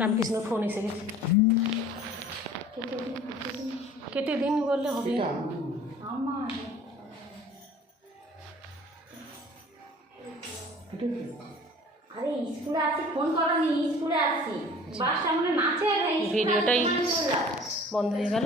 Ramakrishna phone এসে গেছে। কেটে দিন বললে হবে। আরে স্কুলে আছি ফোন করনি স্কুলে আছি আচ্ছা। বাস সামনে নাচে ভিডিওটাই- বন্ধ হয়ে গেল।